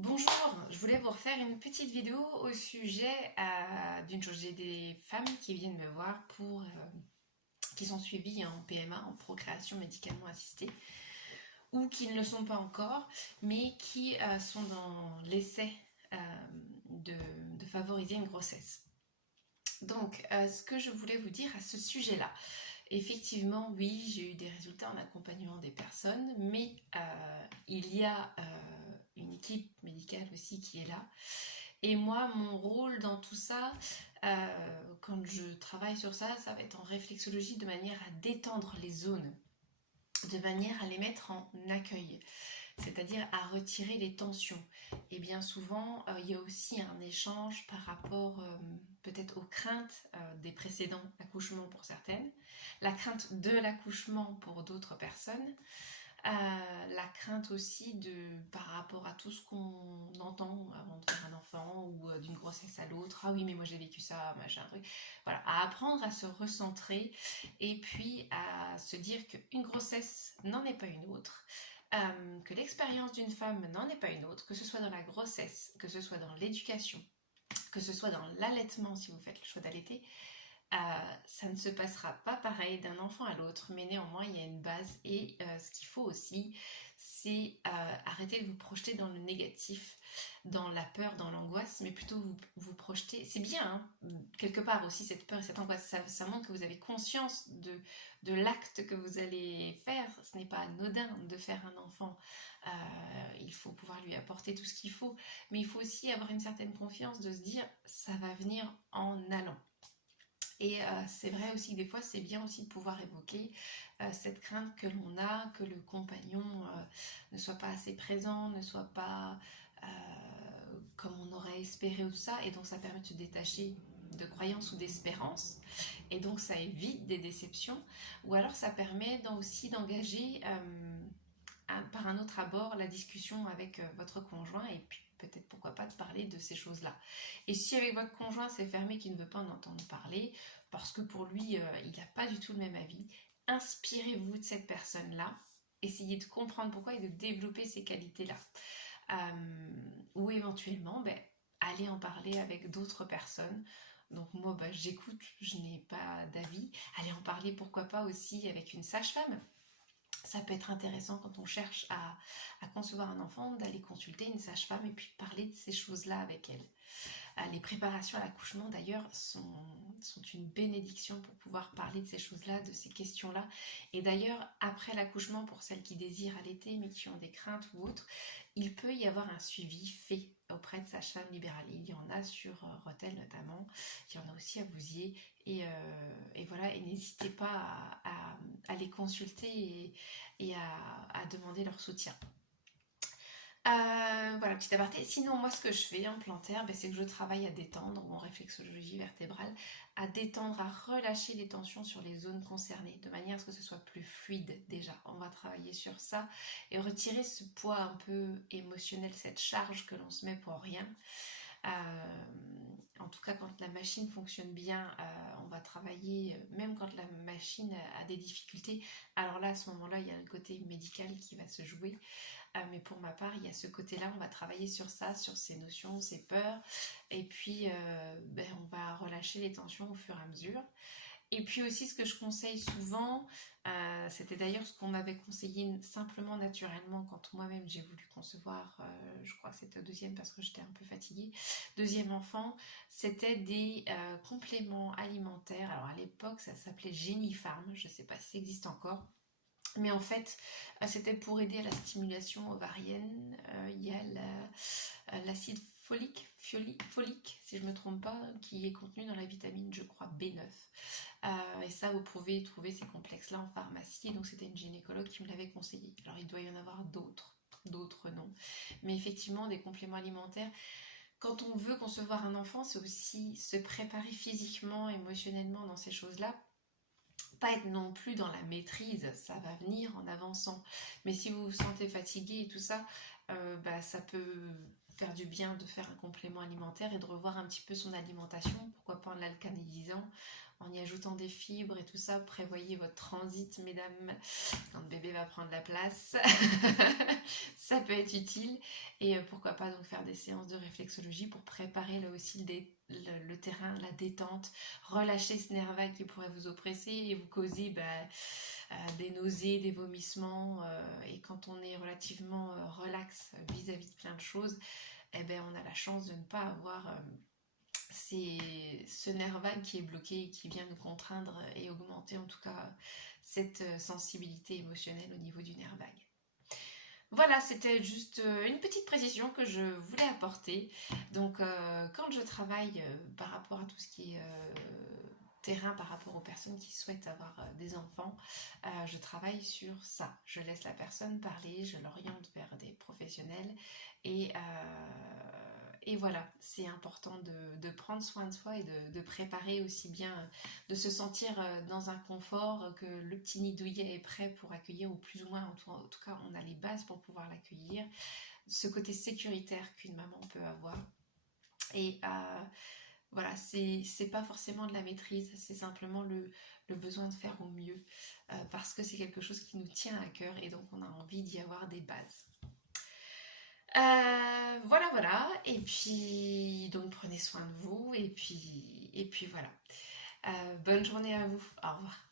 Bonjour, je voulais vous refaire une petite vidéo au sujet d'une chose. J'ai des femmes qui viennent me voir qui sont suivies en PMA, en procréation médicalement assistée, ou qui ne le sont pas encore, mais qui sont dans l'essai euh, de, de favoriser une grossesse. Donc, ce que je voulais vous dire à ce sujet-là, effectivement, oui, j'ai eu des résultats en accompagnant des personnes, mais il y a une équipe médicale aussi qui est là. Et moi, mon rôle dans tout ça, quand je travaille sur ça, ça va être en réflexologie de manière à détendre les zones, de manière à les mettre en accueil, c'est-à-dire à retirer les tensions. Et bien souvent, il y a aussi un échange par rapport peut-être aux craintes des précédents accouchements pour certaines, la crainte de l'accouchement pour d'autres personnes, la crainte aussi par rapport à tout ce qu'on entend avant de faire un enfant ou d'une grossesse à l'autre. Ah oui, mais moi j'ai vécu ça, machin, truc. Voilà, à apprendre à se recentrer et puis à se dire qu'une grossesse n'en est pas une autre. Que l'expérience d'une femme n'en est pas une autre, que ce soit dans la grossesse, que ce soit dans l'éducation, que ce soit dans l'allaitement si vous faites le choix d'allaiter, ça ne se passera pas pareil d'un enfant à l'autre, mais néanmoins il y a une base et ce qu'il faut aussi, c'est arrêter de vous projeter dans le négatif, dans la peur, dans l'angoisse, mais plutôt vous projeter. C'est bien, hein, quelque part aussi cette peur et cette angoisse, ça montre que vous avez conscience de l'acte que vous allez faire. Ce n'est pas anodin de faire un enfant, il faut pouvoir lui apporter tout ce qu'il faut, mais il faut aussi avoir une certaine confiance de se dire ça va venir en allant. Et c'est vrai aussi que des fois, c'est bien aussi de pouvoir évoquer cette crainte que l'on a, que le compagnon ne soit pas assez présent, ne soit pas comme on aurait espéré ou tout ça. Et donc, ça permet de se détacher de croyances ou d'espérances. Et donc, ça évite des déceptions. Ou alors, ça permet aussi d'engager par un autre abord la discussion avec votre conjoint et puis peut-être pourquoi pas de parler de ces choses-là. Et si avec votre conjoint c'est fermé, qu'il ne veut pas en entendre parler, parce que pour lui il n'a pas du tout le même avis, inspirez-vous de cette personne-là, essayez de comprendre pourquoi et de développer ces qualités-là. Ou éventuellement, allez en parler avec d'autres personnes. Donc moi, j'écoute, je n'ai pas d'avis. Allez en parler, pourquoi pas aussi avec une sage-femme. Ça peut être intéressant quand on cherche à concevoir un enfant, d'aller consulter une sage-femme et puis de parler de ces choses-là avec elle. Les préparations à l'accouchement d'ailleurs sont une bénédiction pour pouvoir parler de ces choses-là, de ces questions-là. Et d'ailleurs, après l'accouchement, pour celles qui désirent allaiter mais qui ont des craintes ou autres, il peut y avoir un suivi fait auprès de sages-femmes libérales. Il y en a sur Rethel notamment, il y en a aussi à Vouziers. Et voilà, et n'hésitez pas à les consulter et à demander leur soutien. Voilà, petit aparté. Sinon, moi, ce que je fais en plantaire, c'est que je travaille à détendre, ou en réflexologie vertébrale, à détendre, à relâcher les tensions sur les zones concernées, de manière à ce que ce soit plus fluide déjà. On va travailler sur ça et retirer ce poids un peu émotionnel, cette charge que l'on se met pour rien. En tout cas, quand la machine fonctionne bien, on va travailler, même quand la machine a des difficultés. Alors là, à ce moment-là, il y a le côté médical qui va se jouer. Mais pour ma part, il y a ce côté-là, on va travailler sur ça, sur ces notions, ces peurs. Et puis, on va relâcher les tensions au fur et à mesure. Et puis aussi, ce que je conseille souvent, c'était d'ailleurs ce qu'on m'avait conseillé simplement naturellement quand moi-même j'ai voulu concevoir, je crois que c'était au deuxième parce que j'étais un peu fatiguée, deuxième enfant, c'était des compléments alimentaires. Alors à l'époque, ça s'appelait Génifarm, je ne sais pas si ça existe encore. Mais en fait, c'était pour aider à la stimulation ovarienne. Il y a l'acide folique, si je ne me trompe pas, qui est contenu dans la vitamine, je crois, B9. Et ça, vous pouvez trouver ces complexes-là en pharmacie. Et donc, c'était une gynécologue qui me l'avait conseillé. Alors, il doit y en avoir d'autres non. Mais effectivement, des compléments alimentaires. Quand on veut concevoir un enfant, c'est aussi se préparer physiquement, émotionnellement dans ces choses-là, pas être non plus dans la maîtrise, ça va venir en avançant. Mais si vous vous sentez fatigué et tout ça, ça peut faire du bien de faire un complément alimentaire et de revoir un petit peu son alimentation, pourquoi pas en l'alcalinisant, en y ajoutant des fibres et tout ça. Prévoyez votre transit, mesdames, quand le bébé va prendre la place. Ça peut être utile. Et pourquoi pas donc faire des séances de réflexologie pour préparer là aussi le terrain, la détente, relâcher ce nerf vague qui pourrait vous oppresser et vous causer des nausées, des vomissements. Et quand on est relativement relax vis-à-vis de plein de choses, eh ben, on a la chance de ne pas avoir ce nerf vague qui est bloqué et qui vient nous contraindre et augmenter en tout cas cette sensibilité émotionnelle au niveau du nerf vague. Voilà, c'était juste une petite précision que je voulais apporter. Donc, quand je travaille par rapport à tout ce qui est terrain, par rapport aux personnes qui souhaitent avoir des enfants, je travaille sur ça. Je laisse la personne parler, je l'oriente vers des professionnels et voilà, c'est important de prendre soin de soi et de préparer aussi bien, de se sentir dans un confort, que le petit nid douillet est prêt pour accueillir, ou plus ou moins, en tout cas, on a les bases pour pouvoir l'accueillir. Ce côté sécuritaire qu'une maman peut avoir. Et voilà, c'est pas forcément de la maîtrise, c'est simplement le besoin de faire au mieux, parce que c'est quelque chose qui nous tient à cœur et donc on a envie d'y avoir des bases. Voilà, et puis donc prenez soin de vous, et puis voilà. Bonne journée à vous, au revoir.